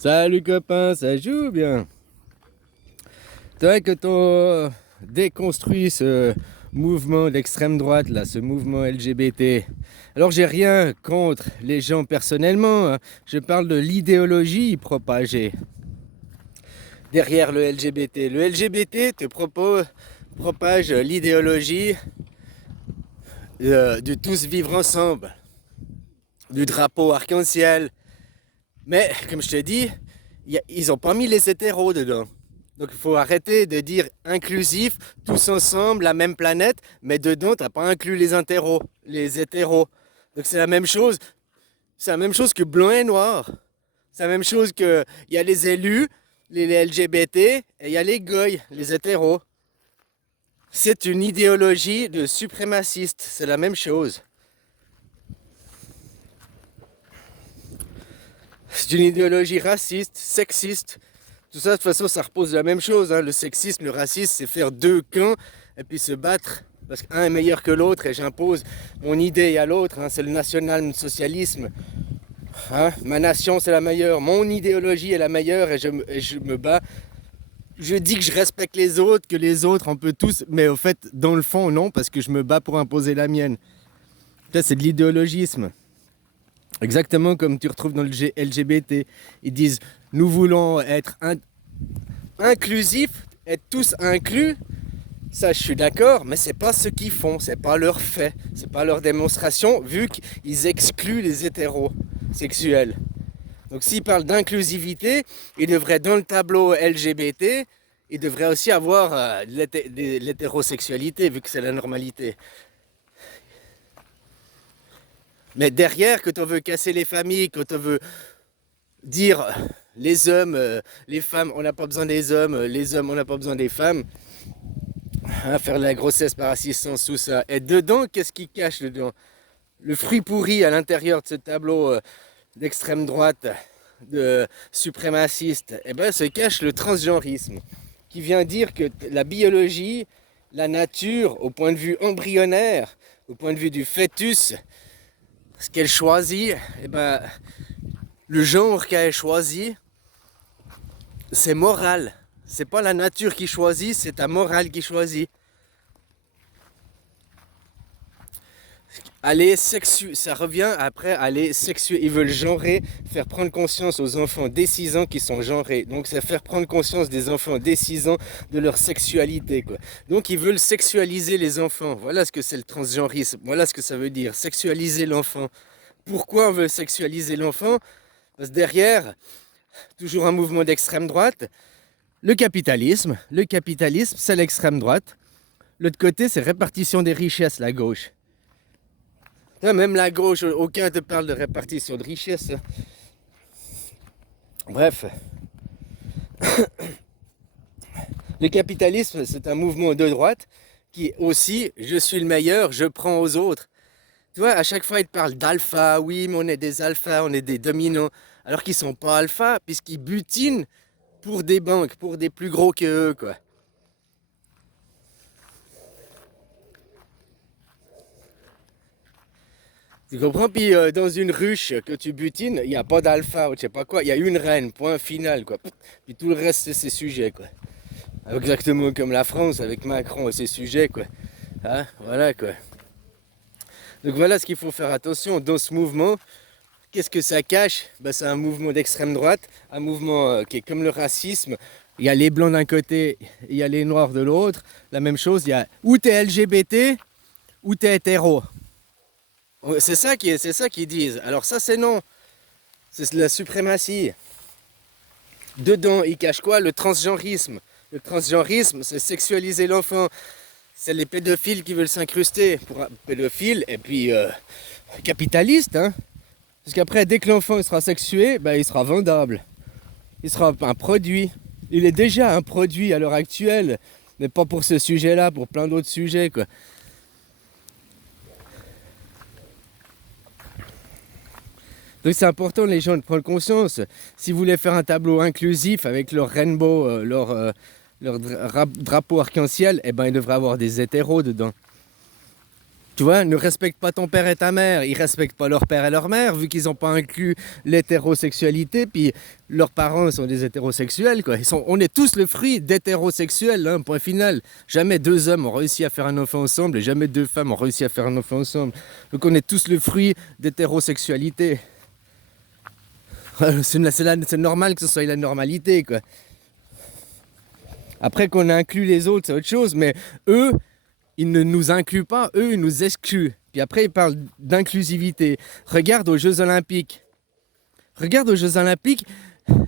Salut copain, ça joue bien. C'est vrai que t'as déconstruit ce mouvement d'extrême droite, là, ce mouvement LGBT. Alors j'ai rien contre les gens personnellement, hein. Je parle de l'idéologie propagée derrière le LGBT. Le LGBT propage l'idéologie de tous vivre ensemble, du drapeau arc-en-ciel. Mais comme je te dis, ils n'ont pas mis les hétéros dedans. Donc il faut arrêter de dire inclusif, tous ensemble, la même planète, mais dedans, tu n'as pas inclus les hétéros. Donc c'est la même chose que blanc et noir. C'est la même chose que il y a les élus, les LGBT, et il y a les goy, les hétéros. C'est une idéologie de suprémaciste, c'est la même chose. C'est une idéologie raciste, sexiste. Tout ça, de toute façon, ça repose la même chose, hein. Le sexisme, le racisme, c'est faire deux camps et puis se battre parce qu'un est meilleur que l'autre et j'impose mon idée à l'autre, hein. C'est le national-socialisme. Hein. Ma nation, c'est la meilleure. Mon idéologie est la meilleure et je me bats. Je dis que je respecte les autres, que les autres, on peut tous, mais au fait, dans le fond, non, parce que je me bats pour imposer la mienne. Ça, c'est de l'idéologisme. Exactement comme tu retrouves dans le LGBT. Ils disent, nous voulons être inclusifs, être tous inclus. Ça, je suis d'accord, mais c'est pas ce qu'ils font, c'est pas leur fait, c'est pas leur démonstration, vu qu'ils excluent les hétérosexuels. Donc s'ils parlent d'inclusivité, ils devraient, dans le tableau LGBT, ils devraient aussi avoir l'hétérosexualité, vu que c'est la normalité. Mais derrière, quand on veut casser les familles, quand on veut dire les hommes, les femmes, on n'a pas besoin des hommes, les hommes, on n'a pas besoin des femmes, hein, faire la grossesse par assistance, tout ça. Et dedans, qu'est-ce qui cache dedans? Le fruit pourri à l'intérieur de ce tableau d'extrême droite, de suprémaciste, eh ben, se cache le transgenrisme, qui vient dire que la biologie, la nature, au point de vue embryonnaire, au point de vue du fœtus, ce qu'elle choisit, eh ben, le genre qu'elle choisi, c'est moral. C'est pas la nature qui choisit, c'est ta morale qui choisit. Ça revient après à les sexuer. Ils veulent genrer, faire prendre conscience aux enfants dès 6 ans qui sont genrés. Donc c'est faire prendre conscience des enfants dès 6 ans de leur sexualité, quoi. Donc ils veulent sexualiser les enfants. Voilà ce que c'est le transgenrisme. Voilà ce que ça veut dire, sexualiser l'enfant. Pourquoi on veut sexualiser l'enfant? Parce que derrière, toujours un mouvement d'extrême droite, le capitalisme, c'est l'extrême droite. L'autre côté, c'est répartition des richesses, la gauche. Même la gauche, aucun ne te parle de répartition de richesses. Bref, le capitalisme, c'est un mouvement de droite qui aussi, je suis le meilleur, je prends aux autres. Tu vois, à chaque fois, ils te parlent d'alpha. Oui, mais on est des alphas, on est des dominants. Alors qu'ils sont pas alpha, puisqu'ils butinent pour des banques, pour des plus gros que eux, quoi. Tu comprends? Puis dans une ruche que tu butines, il n'y a pas d'alpha ou je sais pas quoi, il y a une reine, point final, quoi. Puis tout le reste, c'est ses sujets, quoi. Exactement comme la France avec Macron et ses sujets, quoi. Hein? Voilà, quoi. Donc voilà ce qu'il faut faire attention dans ce mouvement. Qu'est-ce que ça cache? Ben, c'est un mouvement d'extrême droite, un mouvement qui est comme le racisme. Il y a les blancs d'un côté, il y a les noirs de l'autre. La même chose, il y a ou t'es LGBT ou t'es hétéro. C'est ça qu'ils disent. Alors ça c'est non, c'est la suprématie. Dedans, ils cachent quoi? Le transgenrisme. Le transgenrisme, c'est sexualiser l'enfant. C'est les pédophiles qui veulent s'incruster pour un pédophile et puis capitaliste, hein. Parce qu'après, dès que l'enfant sera sexué, ben, il sera vendable. Il sera un produit. Il est déjà un produit à l'heure actuelle, mais pas pour ce sujet-là, pour plein d'autres sujets, quoi. Donc c'est important les gens de prendre conscience. Si vous voulez faire un tableau inclusif avec leur rainbow, leur drapeau arc-en-ciel, eh ben il devrait avoir des hétéros dedans. Tu vois, ne respecte pas ton père et ta mère, ils respectent pas leur père et leur mère, vu qu'ils n'ont pas inclus l'hétérosexualité, puis leurs parents sont des hétérosexuels, quoi. On est tous le fruit d'hétérosexuels, hein, point final. Jamais deux hommes ont réussi à faire un enfant ensemble, et jamais deux femmes ont réussi à faire un enfant ensemble. Donc on est tous le fruit d'hétérosexualité. C'est normal que ce soit la normalité, quoi. Après qu'on inclut les autres, c'est autre chose, mais eux, ils ne nous incluent pas, eux, ils nous excluent. Puis après, ils parlent d'inclusivité. Regarde aux Jeux Olympiques. Regarde aux Jeux Olympiques,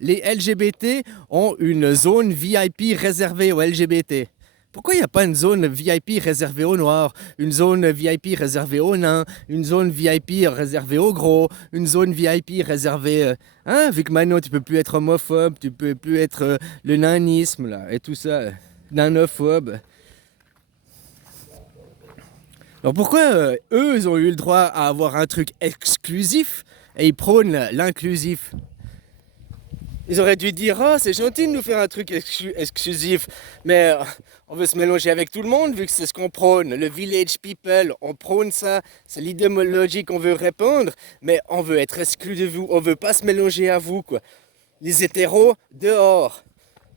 les LGBT ont une zone VIP réservée aux LGBT. Pourquoi il n'y a pas une zone VIP réservée aux Noirs, une zone VIP réservée aux Nains, une zone VIP réservée aux Gros, une zone VIP réservée... hein, vu que maintenant, tu peux plus être homophobe, tu peux plus être le nanisme, là, et tout ça, nanophobe. Alors pourquoi eux, ils ont eu le droit à avoir un truc exclusif et ils prônent l'inclusif? Ils auraient dû dire, oh, c'est gentil de nous faire un truc exclusif, mais on veut se mélanger avec tout le monde vu que c'est ce qu'on prône. Le village people, on prône ça, c'est l'idéologie qu'on veut répandre, mais on veut être exclu de vous, on veut pas se mélanger à vous, quoi. Les hétéros, dehors.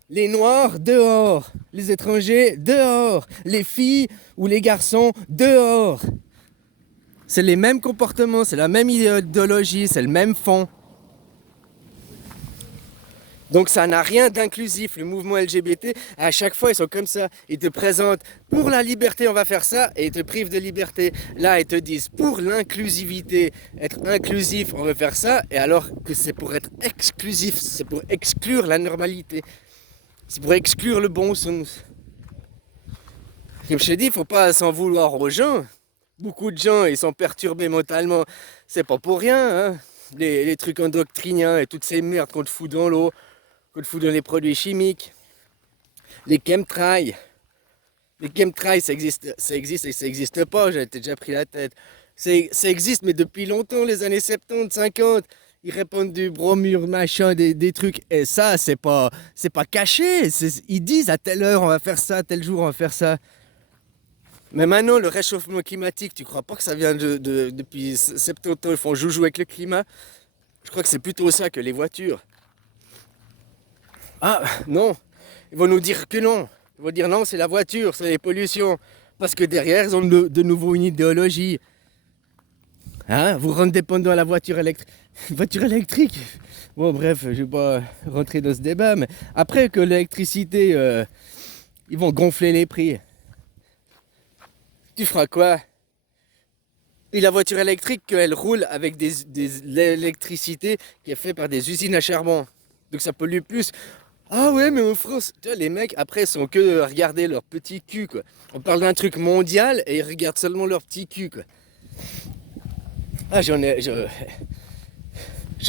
Les noirs, dehors. Les étrangers, dehors. Les filles ou les garçons, dehors. C'est les mêmes comportements, c'est la même idéologie, c'est le même fond. Donc ça n'a rien d'inclusif. Le mouvement LGBT, à chaque fois, ils sont comme ça. Ils te présentent, pour la liberté, on va faire ça, et ils te privent de liberté. Là, ils te disent, pour l'inclusivité, être inclusif, on veut faire ça, et alors que c'est pour être exclusif, c'est pour exclure la normalité. C'est pour exclure le bon sens. Comme je te dis, il ne faut pas s'en vouloir aux gens. Beaucoup de gens, ils sont perturbés mentalement. C'est pas pour rien, hein. Les trucs endoctriniens et toutes ces merdes qu'on te fout dans l'eau, qu'on te fout dans les produits chimiques. Les chemtrails. Les chemtrails, ça existe et ça n'existe pas, j'ai déjà pris la tête. Ça existe, mais depuis longtemps, les années 70, 50. Ils répondent du bromure, machin, des trucs. Et ça, c'est pas caché. Ils disent à telle heure, on va faire ça, tel jour, on va faire ça. Mais maintenant, le réchauffement climatique, tu crois pas que ça vient depuis 70 ans, ils font joujou avec le climat? Je crois que c'est plutôt ça que les voitures. Ah, non. Ils vont nous dire que non. Ils vont dire non, c'est la voiture, c'est les pollutions. Parce que derrière, ils ont de nouveau une idéologie. Hein, vous rendre dépendant à la voiture électrique. Voiture électrique. Bon, bref, je vais pas rentrer dans ce débat, mais après que l'électricité, ils vont gonfler les prix. Tu feras quoi? Et la voiture électrique, elle roule avec l'électricité qui est faite par des usines à charbon. Donc ça pollue plus. Ah ouais, mais en France, tu vois, les mecs, après, sont que à regarder leur petit cul, quoi. On parle d'un truc mondial et ils regardent seulement leur petit cul, quoi. Ah,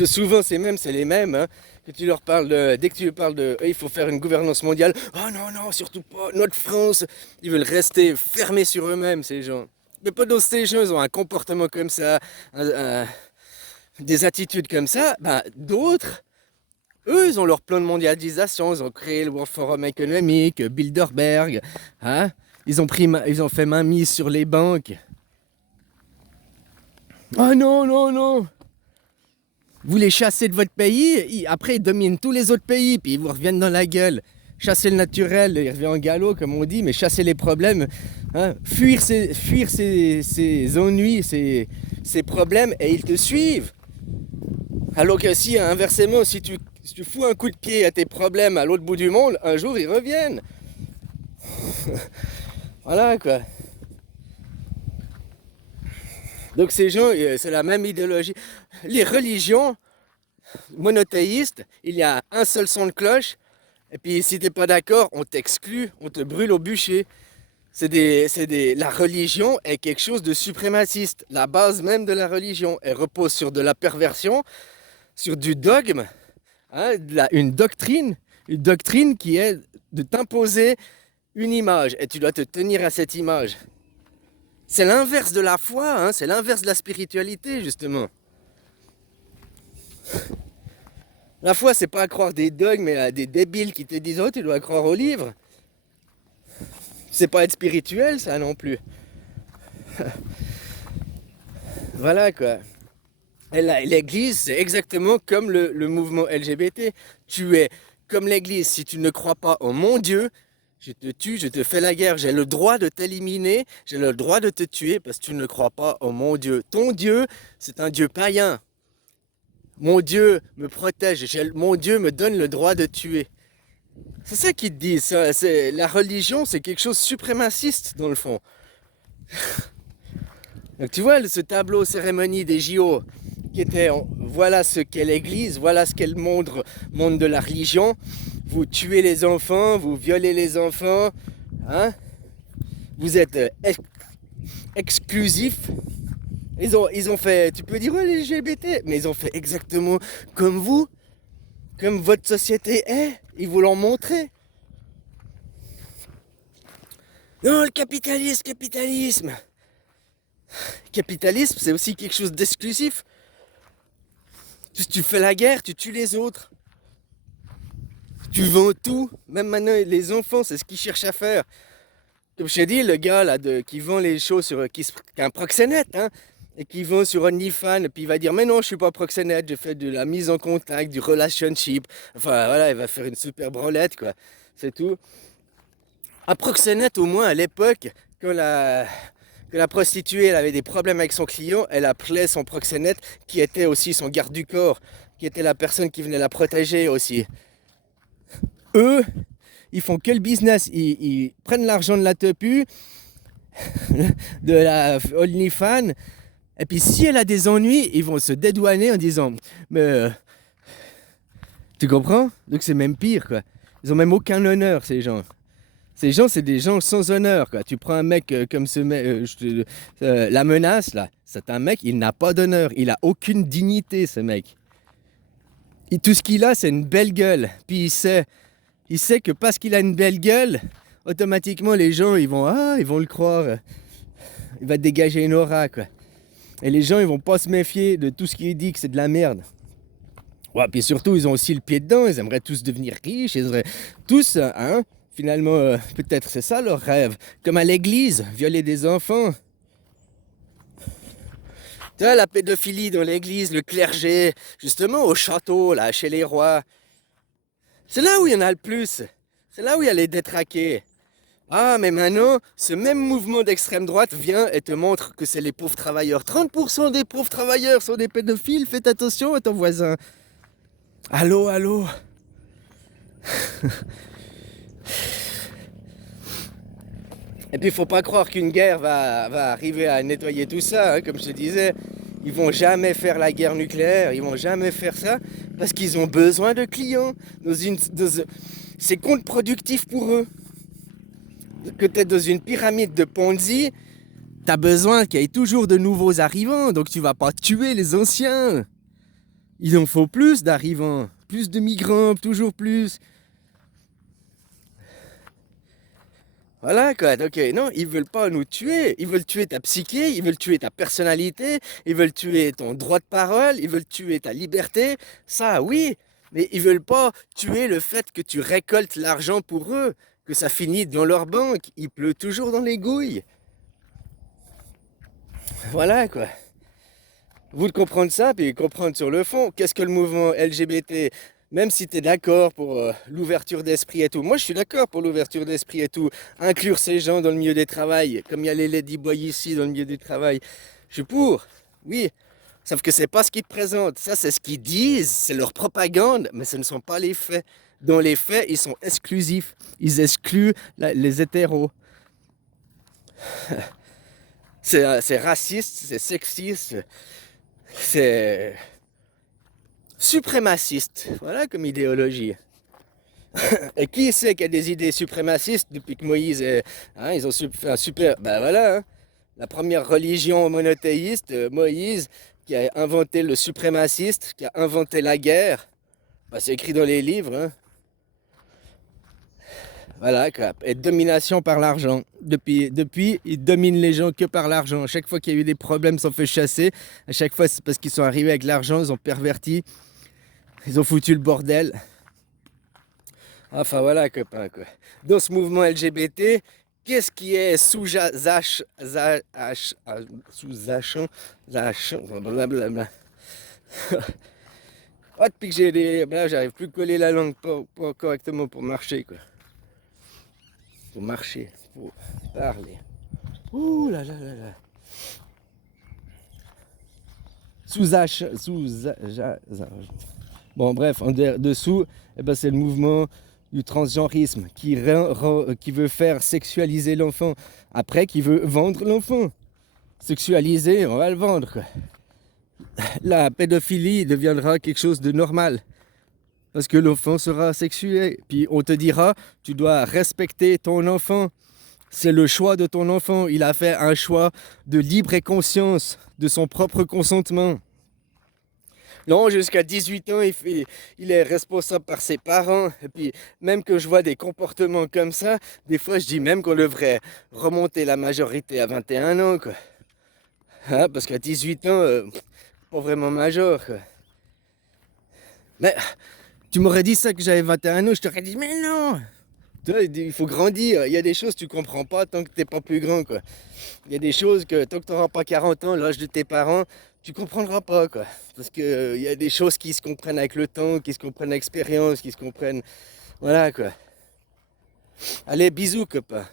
souvent, c'est les mêmes, hein, que tu leur parles dès que tu leur parles il faut faire une gouvernance mondiale. Oh non, non, surtout pas, notre France. Ils veulent rester fermés sur eux-mêmes, ces gens. Mais pas dans ces gens, ils ont un comportement comme ça, des attitudes comme ça. Ben, d'autres, eux, ils ont leur plan de mondialisation, ils ont créé le World Forum économique, Bilderberg, hein. Ils ont fait mainmise sur les banques. Oh non, non, non. Vous les chassez de votre pays, après ils dominent tous les autres pays, puis ils vous reviennent dans la gueule. Chasser le naturel, il revient en galop comme on dit, mais chasser les problèmes, hein, fuir ces ennuis, ces problèmes, et ils te suivent. Alors que si, inversement, si tu fous un coup de pied à tes problèmes à l'autre bout du monde, un jour ils reviennent. Voilà quoi. Donc ces gens, c'est la même idéologie. Les religions monothéistes, il y a un seul son de cloche, et puis si t'es pas d'accord, on t'exclut, on te brûle au bûcher. La religion est quelque chose de suprémaciste. La base même de la religion, elle repose sur de la perversion, sur du dogme, hein, une doctrine qui est de t'imposer une image, et tu dois te tenir à cette image. C'est l'inverse de la foi, hein, c'est l'inverse de la spiritualité, justement. La foi, c'est pas à croire des dogmes, mais à des débiles qui te disent « Oh, tu dois croire au livre ». C'est pas être spirituel, ça non plus. Voilà quoi. Et l'Église, c'est exactement comme le mouvement LGBT. Tu es comme l'Église. Si tu ne crois pas en mon Dieu, je te tue, je te fais la guerre. J'ai le droit de t'éliminer, j'ai le droit de te tuer parce que tu ne crois pas en mon Dieu. Ton Dieu, c'est un Dieu païen. Mon Dieu me protège, mon Dieu me donne le droit de tuer. C'est ça qu'ils te disent. La religion, c'est quelque chose de suprémaciste dans le fond. Donc tu vois, ce tableau cérémonie des JO, qui était, voilà ce qu'est l'Église, voilà ce qu'est le monde de la religion. Vous tuez les enfants, vous violez les enfants, hein? Vous êtes exclusifs. Ils ont fait, tu peux dire ouais, les LGBT, mais ils ont fait exactement comme vous, comme votre société est. Ils vous l'ont montré. Non, le capitalisme, capitalisme. Capitalisme, c'est aussi quelque chose d'exclusif. Tu fais la guerre, tu tues les autres. Tu vends tout. Même maintenant, les enfants, c'est ce qu'ils cherchent à faire. Comme je t'ai dit, le gars là, qui vend les choses qui est un proxénète, hein, et qui vend sur OnlyFans, et puis il va dire mais non, je suis pas proxénète, je fais de la mise en contact, du relationship. Enfin voilà, il va faire une super branlette, quoi. C'est tout. Un proxénète, au moins à l'époque, que la prostituée elle avait des problèmes avec son client, elle appelait son proxénète, qui était aussi son garde du corps, qui était la personne qui venait la protéger aussi. Eux, ils font que le business, ils prennent l'argent de la tepu, de la OnlyFans, et puis si elle a des ennuis, ils vont se dédouaner en disant mais tu comprends? Donc c'est même pire quoi. Ils ont même aucun honneur ces gens. Ces gens, c'est des gens sans honneur quoi. Tu prends un mec comme ce mec, la menace là, c'est un mec, il n'a pas d'honneur, il a aucune dignité ce mec. Et tout ce qu'il a, c'est une belle gueule. Puis il sait que parce qu'il a une belle gueule, automatiquement les gens ils vont le croire. Il va dégager une aura quoi. Et les gens ils vont pas se méfier de tout ce qu'il dit que c'est de la merde. Ouais, puis surtout ils ont aussi le pied dedans, ils aimeraient tous devenir riches, ils aimeraient tous, hein, finalement peut-être c'est ça leur rêve. Comme à l'église, violer des enfants. Tu vois, la pédophilie dans l'église, le clergé, justement au château, là, chez les rois. C'est là où il y en a le plus. C'est là où il y a les détraqués. Ah, mais maintenant, ce même mouvement d'extrême droite vient et te montre que c'est les pauvres travailleurs. 30% des pauvres travailleurs sont des pédophiles, faites attention à ton voisin. Allô, allô. Et puis, il faut pas croire qu'une guerre va arriver à nettoyer tout ça, hein, comme je te disais. Ils vont jamais faire la guerre nucléaire, ils vont jamais faire ça, parce qu'ils ont besoin de clients. C'est contre-productif pour eux. Que tu es dans une pyramide de Ponzi, tu as besoin qu'il y ait toujours de nouveaux arrivants, donc tu vas pas tuer les anciens. Il en faut plus d'arrivants, plus de migrants, toujours plus. Voilà quoi, donc non, ils veulent pas nous tuer, ils veulent tuer ta psyché, ils veulent tuer ta personnalité, ils veulent tuer ton droit de parole, ils veulent tuer ta liberté, ça oui, mais ils veulent pas tuer le fait que tu récoltes l'argent pour eux, que ça finit dans leur banque, il pleut toujours dans les gouilles. Voilà quoi. Vous de comprendre ça, puis comprendre sur le fond, qu'est-ce que le mouvement LGBT, même si tu es d'accord pour l'ouverture d'esprit et tout, moi je suis d'accord pour l'ouverture d'esprit et tout, inclure ces gens dans le milieu du travail, comme il y a les ladyboys ici dans le milieu du travail, je suis pour, oui, sauf que c'est pas ce qu'ils te présentent, ça c'est ce qu'ils disent, c'est leur propagande, mais ce ne sont pas les faits. Dans les faits, ils sont exclusifs, ils excluent les hétéros. C'est raciste, c'est sexiste, c'est suprémaciste, voilà comme idéologie. Et qui sait qu'il y a des idées suprémacistes depuis que Moïse hein, ils ont fait un super. Ben voilà, hein, la première religion monothéiste, Moïse, qui a inventé le suprémaciste, qui a inventé la guerre. Ben, c'est écrit dans les livres. Hein. Voilà, quoi. Et domination par l'argent. Depuis, ils dominent les gens que par l'argent. À chaque fois qu'il y a eu des problèmes, ils s'en fait chasser. À chaque fois, c'est parce qu'ils sont arrivés avec l'argent, ils ont perverti. Ils ont foutu le bordel. Enfin voilà, copain, quoi. Dans ce mouvement LGBT, qu'est-ce qui est sous-jacent, blablabla. Oh, depuis que j'ai des... Là, j'arrive plus à coller la langue pas correctement pour marcher, quoi. Pour marcher, pour parler. Ouh là là là là. Bon, bref, en dessous, eh ben, c'est le mouvement du transgenrisme qui veut faire sexualiser l'enfant. Après, qui veut vendre l'enfant. Sexualiser, on va le vendre, quoi. La pédophilie deviendra quelque chose de normal. Parce que l'enfant sera sexué. Puis on te dira, tu dois respecter ton enfant. C'est le choix de ton enfant. Il a fait un choix de libre et conscience, de son propre consentement. Non, jusqu'à 18 ans, il est responsable par ses parents. Et puis, même que je vois des comportements comme ça, des fois, je dis même qu'on devrait remonter la majorité à 21 ans, quoi. Hein, parce qu'à 18 ans, pas vraiment majeur, quoi. Mais tu m'aurais dit ça que j'avais 21 ans, je t'aurais dit, mais non! Tu vois, il faut grandir. Il y a des choses que tu comprends pas tant que t'es pas plus grand, quoi. Il y a des choses que tant que tu n'auras pas 40 ans, l'âge de tes parents, tu comprendras pas, quoi. Parce que il y a des choses qui se comprennent avec le temps, qui se comprennent avec l'expérience, qui se comprennent... Voilà, quoi. Allez, bisous, copain.